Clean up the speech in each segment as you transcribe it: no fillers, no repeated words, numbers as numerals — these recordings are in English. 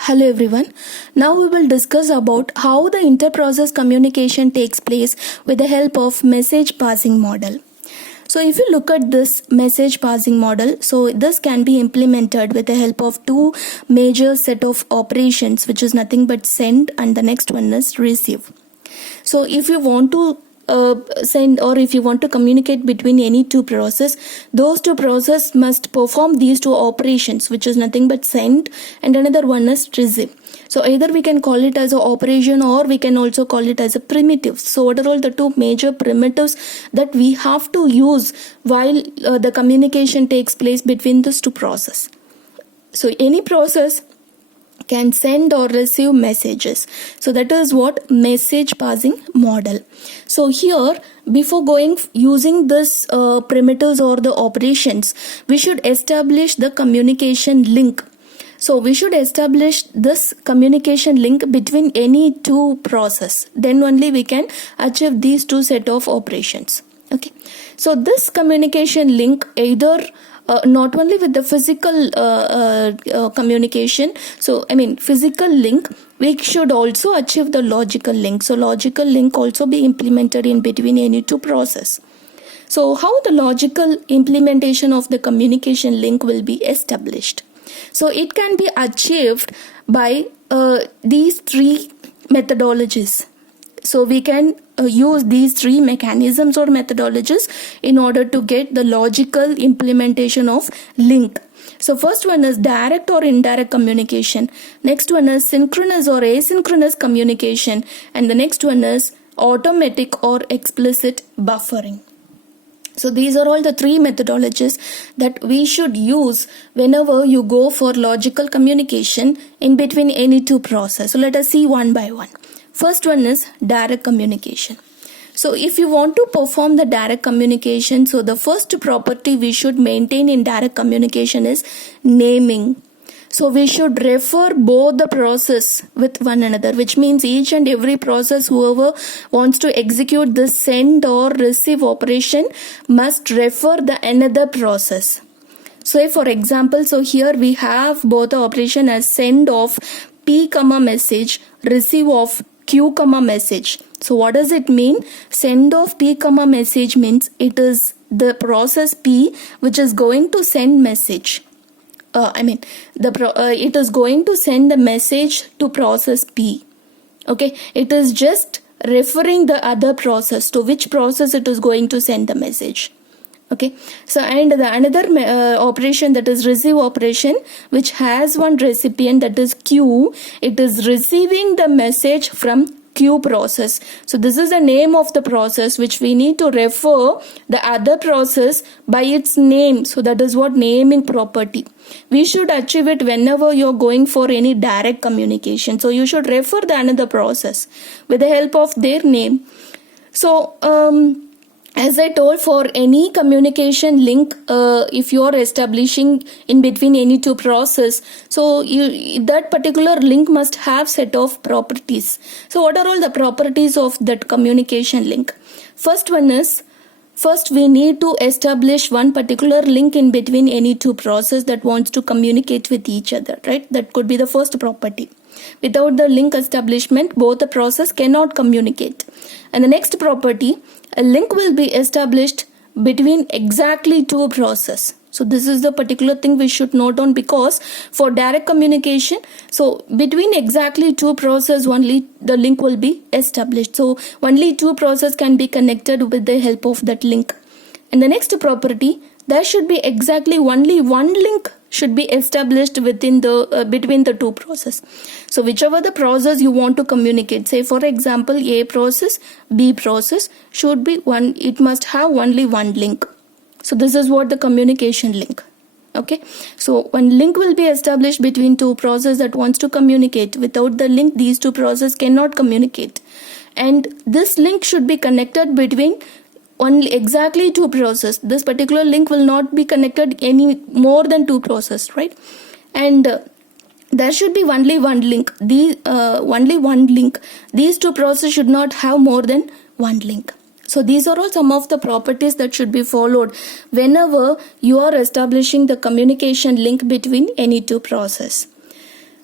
Hello everyone. Now we will discuss about how the inter-process communication takes place with the help of message passing model. So if you look at this message passing model, so this can be implemented with the help of two major set of operations, which is nothing but send and the next one is receive. So if you want to send or if you want to communicate between any two process, those two process must perform these two operations, which is nothing but send and another one is receive. So either we can call it as an operation or we can also call it as a primitive. So what are all the two major primitives that we have to use while the communication takes place between these two process? So any process can send or receive messages. So that is what message passing model. So here, before using this primitives or the operations, we should establish the communication link. So we should establish this communication link between any two process. Then only we can achieve these two set of operations. Okay. So this communication link either not only with the physical communication, physical link, we should also achieve the logical link. So logical link also be implemented in between any two process. So how the logical implementation of the communication link will be established? So it can be achieved by these three methodologies. So we can use these three mechanisms or methodologies in order to get the logical implementation of link. So first one is direct or indirect communication. Next one is synchronous or asynchronous communication. And the next one is automatic or explicit buffering. So these are all the three methodologies that we should use whenever you go for logical communication in between any two processes. So let us see one by one. First one is direct communication. So if you want to perform the direct communication, so the first property we should maintain in direct communication is naming. So we should refer both the process with one another, which means each and every process, whoever wants to execute the send or receive operation must refer the another process. So for example, so here we have both the operation as send of P, message, receive of Q, message. So what does it mean? Send of P, message means it is the process P which is going to send message. It is going to send the message to process P. Okay, it is just referring the other process to which process it is going to send the message. Okay, so and the another operation, that is receive operation, which has one recipient, that is Q. It is receiving the message from Q process. So this is the name of the process which we need to refer the other process by its name. So that is what naming property. We should achieve it whenever you're going for any direct communication. So you should refer the another process with the help of their name. So as I told, for any communication link, if you are establishing in between any two process, so that particular link must have set of properties. So what are all the properties of that communication link? First one is, first we need to establish one particular link in between any two process that wants to communicate with each other, right? That could be the first property. Without the link establishment, both the process cannot communicate. And the next property, a link will be established between exactly two processes. So this is the particular thing we should note on, because for direct communication, so between exactly two processes only the link will be established. So only two processes can be connected with the help of that link. And the next property, there should be exactly only one link should be established within the between the two processes. So whichever the process you want to communicate, say for example A process, B process, should be one, it must have only one link. So this is what the communication link. Okay, so one link will be established between two processes that wants to communicate. Without the link, these two processes cannot communicate. And this link should be connected between only exactly two processes. This particular link will not be connected any more than two processes, right? And there should be only one link. Only one link. These two processes should not have more than one link. So these are all some of the properties that should be followed whenever you are establishing the communication link between any two processes.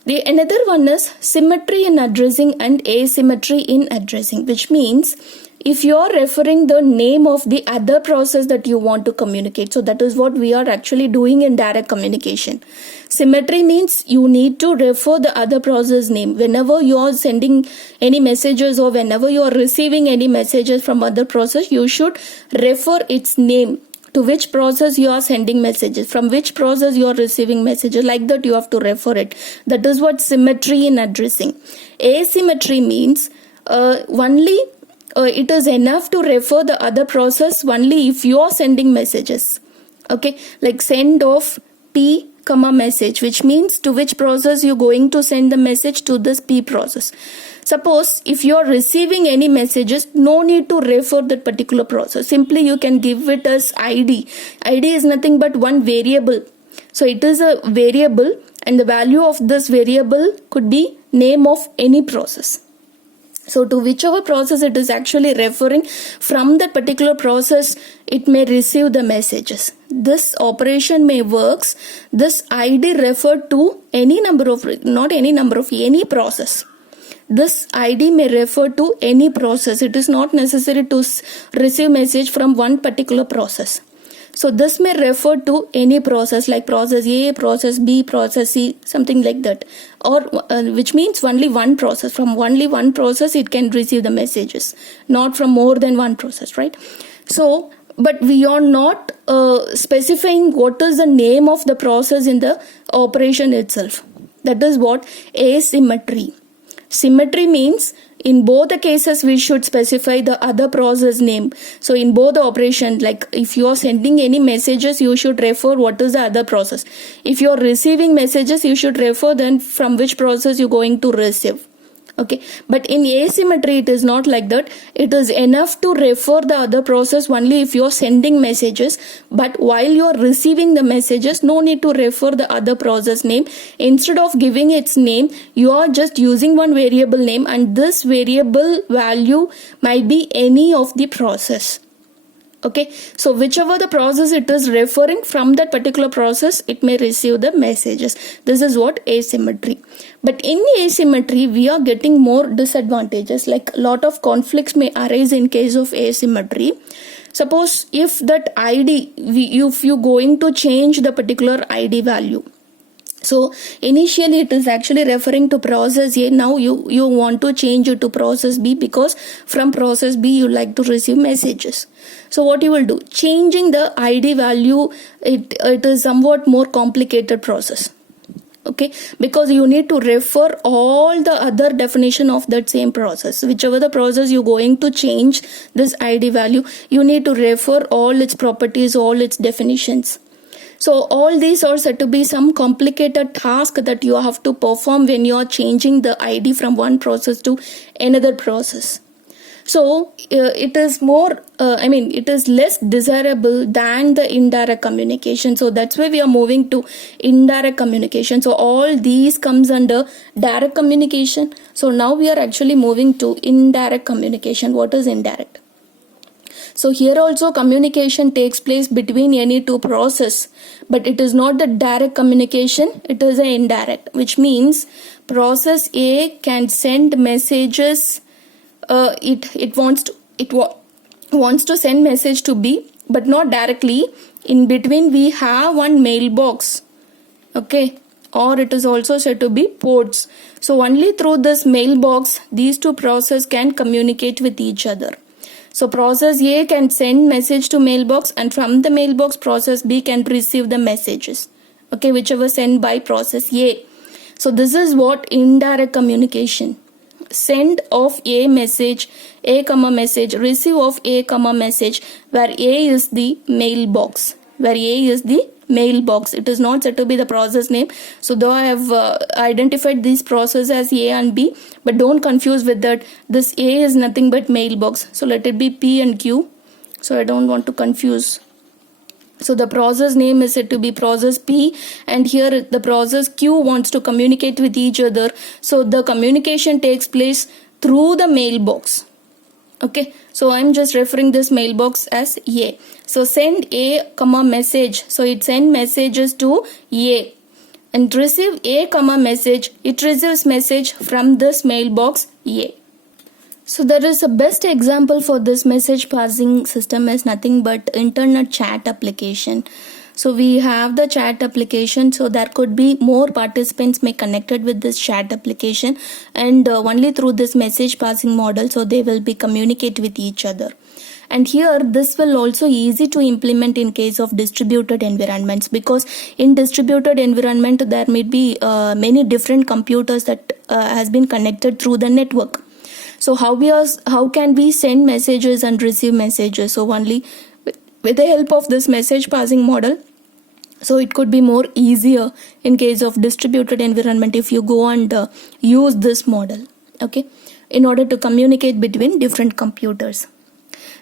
The another one is symmetry in addressing and asymmetry in addressing, which means if you are referring the name of the other process that you want to communicate, so that is what we are actually doing in direct communication. Symmetry means you need to refer the other process name. Whenever you are sending any messages or whenever you are receiving any messages from other process, you should refer its name, to which process you are sending messages, from which process you are receiving messages, like that you have to refer it. That is what symmetry in addressing. Asymmetry means only it is enough to refer the other process only if you are sending messages. Okay, like send of P comma message, which means to which process you're going to send the message, to this P process. Suppose if you are receiving any messages, no need to refer that particular process. Simply you can give it as ID. ID is nothing but one variable. So it is a variable, and the value of this variable could be name of any process. So to whichever process it is actually referring, from that particular process it may receive the messages. This operation may works, this ID referred to any number of, not any number of, any process. This ID may refer to any process. It is not necessary to receive message from one particular process. So this may refer to any process, like process A, process B, process C, something like that. Or which means only one process. From only one process it can receive the messages, not from more than one process, right? So, but we are not specifying what is the name of the process in the operation itself. That is what asymmetry. Symmetry means in both the cases we should specify the other process name. So in both the operations, like if you are sending any messages, you should refer what is the other process. If you are receiving messages, you should refer then from which process you're going to receive. Okay, but in asymmetry it is not like that. It is enough to refer the other process only if you are sending messages, but while you are receiving the messages, no need to refer the other process name. Instead of giving its name, you are just using one variable name, and this variable value might be any of the process. Okay, so whichever the process it is referring, from that particular process it may receive the messages. This is what asymmetry. But in asymmetry we are getting more disadvantages, like a lot of conflicts may arise in case of asymmetry. Suppose if that ID, if you going to change the particular ID value. So initially it is actually referring to process A. Now you want to change it to process B, because from process B you like to receive messages. So what you will do? Changing the ID value, it is somewhat more complicated process. Okay, because you need to refer all the other definition of that same process. Whichever the process you're going to change this ID value, you need to refer all its properties, all its definitions. So all these are said to be some complicated task that you have to perform when you are changing the ID from one process to another process. So it is more, it is less desirable than the indirect communication. So that's why we are moving to indirect communication. So all these comes under direct communication. So now we are actually moving to indirect communication. What is indirect? So here also communication takes place between any two process, but it is not the direct communication, it is an indirect, which means process A can send messages, it wants to send message to B, but not directly. In between we have one mailbox, okay, or it is also said to be ports. So only through this mailbox these two processes can communicate with each other. So process A can send message to mailbox, and from the mailbox process B can receive the messages, okay, whichever sent by process A. So this is what indirect communication. Send of A message, A comma message, receive of A comma message, where A is the mailbox, it is not said to be the process name. So though I have identified these processes as A and B, but don't confuse with that. This A is nothing but mailbox, so let it be P and Q, so I don't want to confuse. So the process name is said to be process P, and here the process Q wants to communicate with each other. So the communication takes place through the mailbox. Okay, so I'm just referring this mailbox as A. So send A comma message. So it send messages to A. and receive A comma message, it receives message from this mailbox A. So there is a best example for this message passing system is nothing but internet chat application. So we have the chat application, so there could be more participants may connected with this chat application, and only through this message passing model, so they will be communicate with each other. And here this will also easy to implement in case of distributed environments, because in distributed environment there may be many different computers that has been connected through the network. So how can we send messages and receive messages? So only with the help of this message passing model. So it could be more easier in case of distributed environment if you go and use this model, okay, in order to communicate between different computers.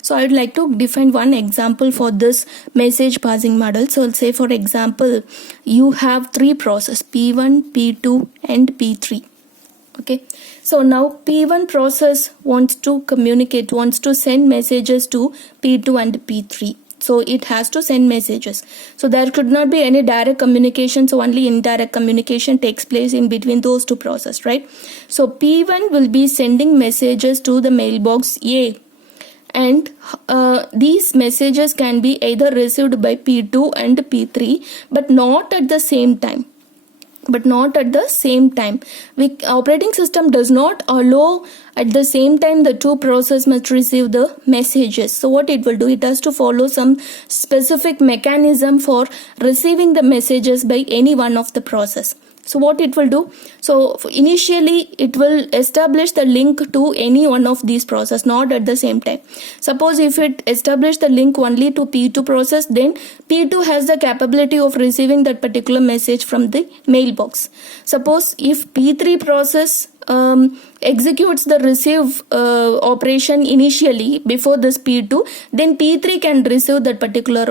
So I would like to define one example for this message passing model. So I'll say, for example, you have three processes, P1, P2 and P3. Okay, so now P1 process wants to communicate, wants to send messages to P2 and P3. So it has to send messages. So there could not be any direct communication, so only indirect communication takes place in between those two processes, right? So P1 will be sending messages to the mailbox A, and these messages can be either received by P2 and P3, but not at the same time. Operating system does not allow at the same time the two processes must receive the messages. So what it will do, it has to follow some specific mechanism for receiving the messages by any one of the process. So what it will do, so initially it will establish the link to any one of these processes, not at the same time. Suppose if it establish the link only to P2 process, then P2 has the capability of receiving that particular message from the mailbox. Suppose if P3 process executes the receive operation initially before this P2, then P3 can receive that particular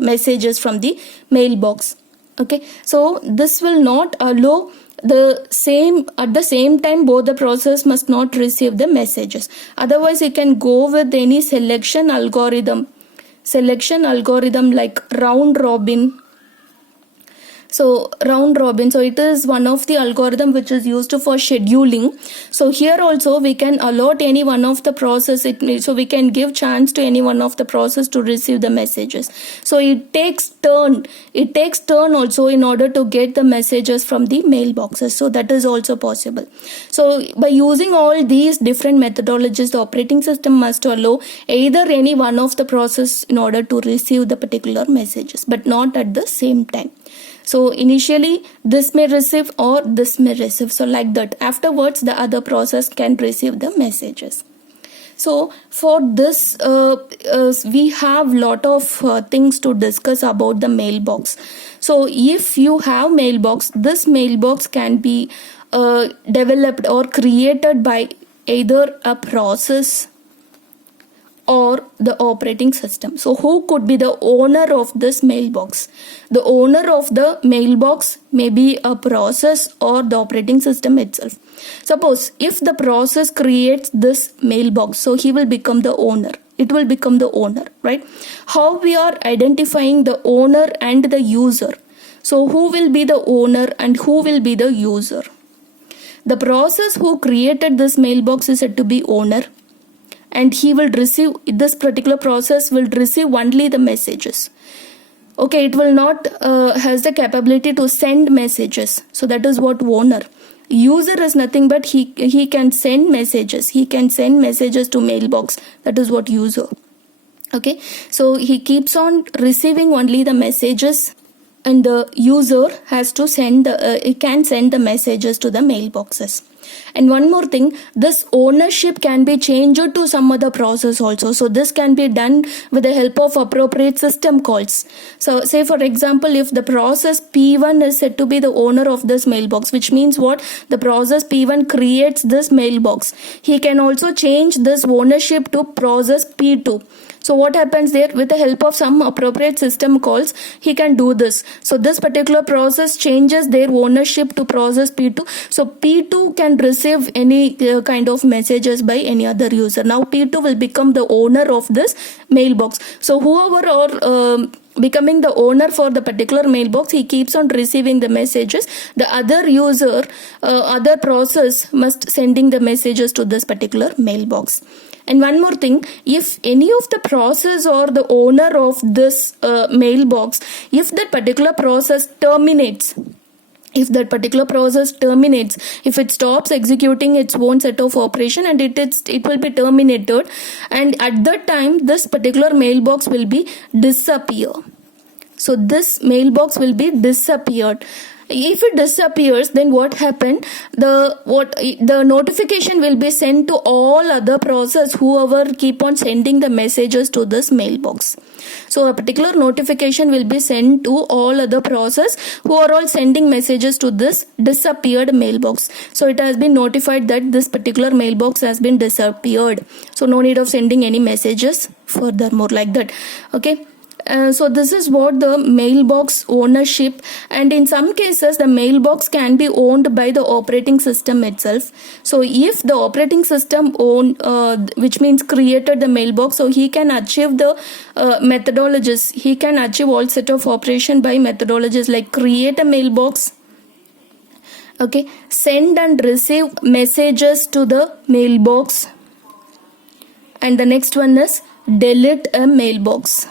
messages from the mailbox. Okay, so this will not allow the same at the same time both the process must not receive the messages. Otherwise you can go with any selection algorithm like round robin. So it is one of the algorithm which is used for scheduling. So here also we can allot any one of the process, so we can give chance to any one of the process to receive the messages. So it takes turn also in order to get the messages from the mailboxes. So that is also possible. So by using all these different methodologies, the operating system must allow either any one of the process in order to receive the particular messages, but not at the same time. So initially this may receive or this may receive. So like that, afterwards the other process can receive the messages. So for this we have lot of things to discuss about the mailbox. So if you have mailbox, this mailbox can be developed or created by either a process or the operating system. So who could be the owner of this mailbox? The owner of the mailbox may be a process or the operating system itself. Suppose if the process creates this mailbox, so he will become the owner. It will become the owner, right? How we are identifying the owner and the user? So who will be the owner and who will be the user? The process who created this mailbox is said to be owner, and he will receive, this particular process will receive only the messages. Okay, it will not has the capability to send messages. So that is what owner. User is nothing but he can send messages. He can send messages to mailbox. That is what user. Okay, so he keeps on receiving only the messages, and the user has to send it can send the messages to the mailboxes. And one more thing, this ownership can be changed to some other process also. So this can be done with the help of appropriate system calls. So say for example, if the process P1 is said to be the owner of this mailbox, which means what? The process P1 creates this mailbox. He can also change this ownership to process P2. So what happens there? With the help of some appropriate system calls, he can do this. So this particular process changes their ownership to process P2. So P2 can receive any kind of messages by any other user. Now P2 will become the owner of this mailbox. So whoever or becoming the owner for the particular mailbox, he keeps on receiving the messages. The other user, other process must sending the messages to this particular mailbox. And one more thing, if any of the process or the owner of this mailbox, if that particular process terminates, if it stops executing its own set of operation, and it will be terminated, and at that time this particular mailbox will be disappear. So this mailbox will be disappeared. If it disappears, then what happened? The notification will be sent to all other process whoever keep on sending the messages to this mailbox. So a particular notification will be sent to all other process who are all sending messages to this disappeared mailbox. So it has been notified that this particular mailbox has been disappeared. So no need of sending any messages furthermore, like that. Okay. So this is what the mailbox ownership, and in some cases the mailbox can be owned by the operating system itself. So if the operating system which means created the mailbox, so he can achieve the methodologies. He can achieve all set of operation by methodologies like create a mailbox, okay, send and receive messages to the mailbox, and the next one is delete a mailbox.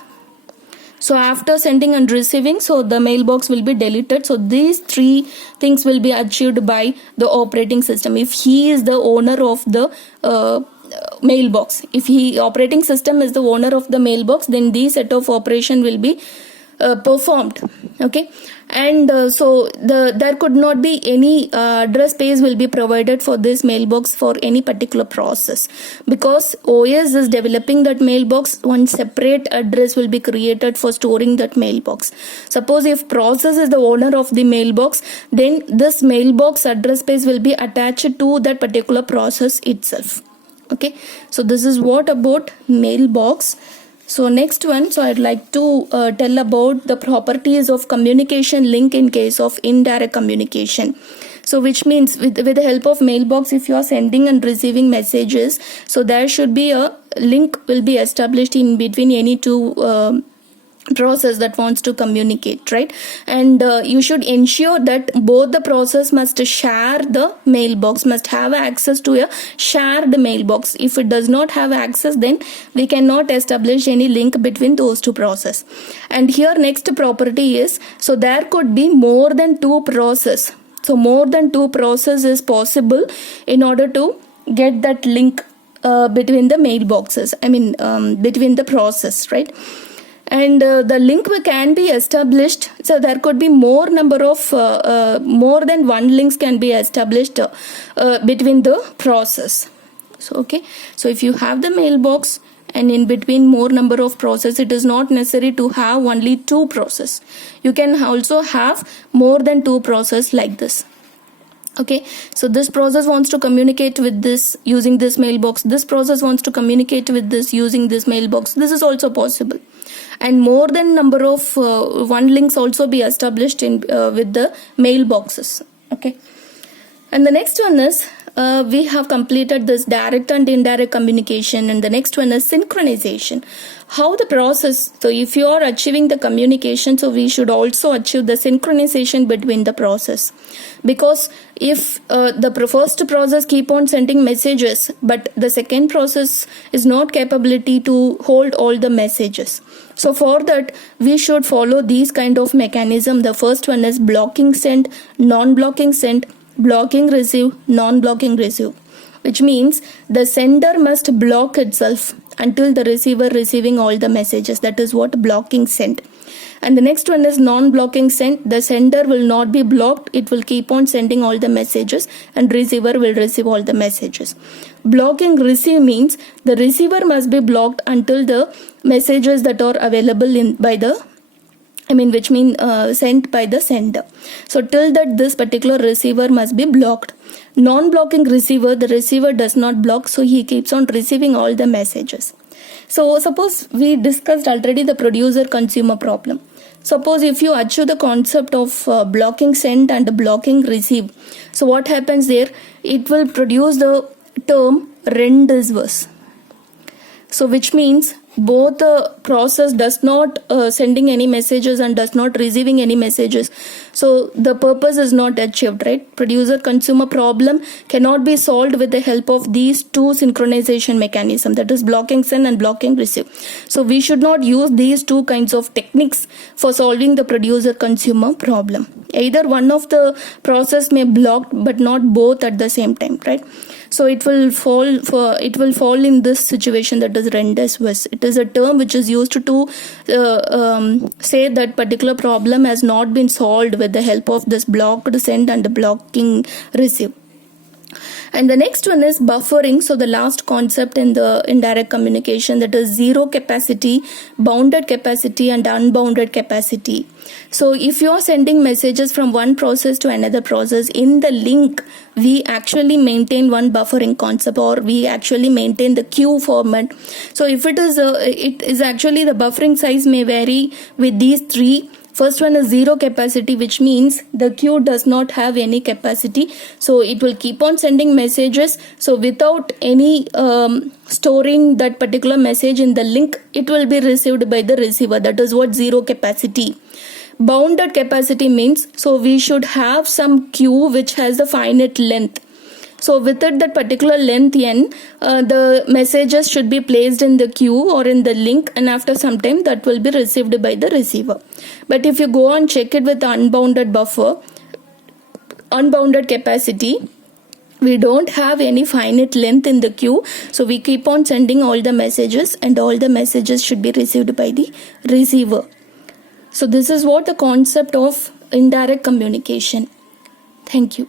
So after sending and receiving, so the mailbox will be deleted. So these three things will be achieved by the operating system if he is the owner of the mailbox. If operating system is the owner of the mailbox, then these set of operation will be performed. Okay, and so there could not be any address space will be provided for this mailbox for any particular process, because OS is developing that mailbox. One separate address will be created for storing that mailbox. Suppose if process is the owner of the mailbox, then this mailbox address space will be attached to that particular process itself. Okay, so this is what about mailbox. So next one, so I'd like to tell about the properties of communication link in case of indirect communication. So which means with the help of mailbox, if you are sending and receiving messages, so there should be a link will be established in between any two process that wants to communicate, right? And you should ensure that both the process must share the mailbox, must have access to a shared mailbox. If it does not have access, then we cannot establish any link between those two process. And here next property is, so there could be more than two process. So more than two process is possible in order to get that link between the mailboxes, between the process, right? And the link can be established, so there could be more number of more than one links can be established between the process. So okay, so if you have the mailbox and in between more number of process, it is not necessary to have only two process. You can also have more than two process like this. Okay, so this process wants to communicate with this using this mailbox. This process wants to communicate with this using this mailbox. This is also possible. And more than number of one links also be established in with the mailboxes. Okay, and the next one is we have completed this direct and indirect communication, and the next one is synchronization. How the process, so if you are achieving the communication, so we should also achieve the synchronization between the process, because if the first process keep on sending messages, but the second process is not capability to hold all the messages. So for that, we should follow these kind of mechanism. The first one is blocking send, non-blocking send, blocking receive, non-blocking receive, which means the sender must block itself until the receiver receiving all the messages. That is what blocking send. And the next one is non-blocking send. The sender will not be blocked. It will keep on sending all the messages and receiver will receive all the messages. Blocking receive means the receiver must be blocked until the messages that are available which mean sent by the sender. So till that this particular receiver must be blocked. Non-blocking receiver, the receiver does not block, so he keeps on receiving all the messages. So suppose we discussed already the producer-consumer problem. Suppose if you achieve the concept of blocking send and blocking receive, so what happens there? It will produce the term rendezvous. So which means both the process does not sending any messages and does not receiving any messages, so the purpose is not achieved, right? Producer consumer problem cannot be solved with the help of these two synchronization mechanism, that is blocking send and blocking receive. So we should not use these two kinds of techniques for solving the producer consumer problem. Either one of the process may block but not both at the same time, right? So it will fall in this situation, that is rendezvous. It is a term which is used to say that particular problem has not been solved with the help of this blocked send and blocking receive. And the next one is buffering. So the last concept in the indirect communication, that is zero capacity, bounded capacity and unbounded capacity. So if you are sending messages from one process to another process, in the link we actually maintain one buffering concept, or we actually maintain the queue format. So if it is actually the buffering size may vary with these three. First one is zero capacity, which means the queue does not have any capacity. So it will keep on sending messages. So without any storing that particular message in the link, it will be received by the receiver. That is what zero capacity. Bounded capacity means, so we should have some queue which has a finite length. So within that particular length n, the messages should be placed in the queue or in the link, and after some time that will be received by the receiver. But if you go and check it with the unbounded buffer, unbounded capacity, we don't have any finite length in the queue. So we keep on sending all the messages, and all the messages should be received by the receiver. So this is what the concept of indirect communication. Thank you.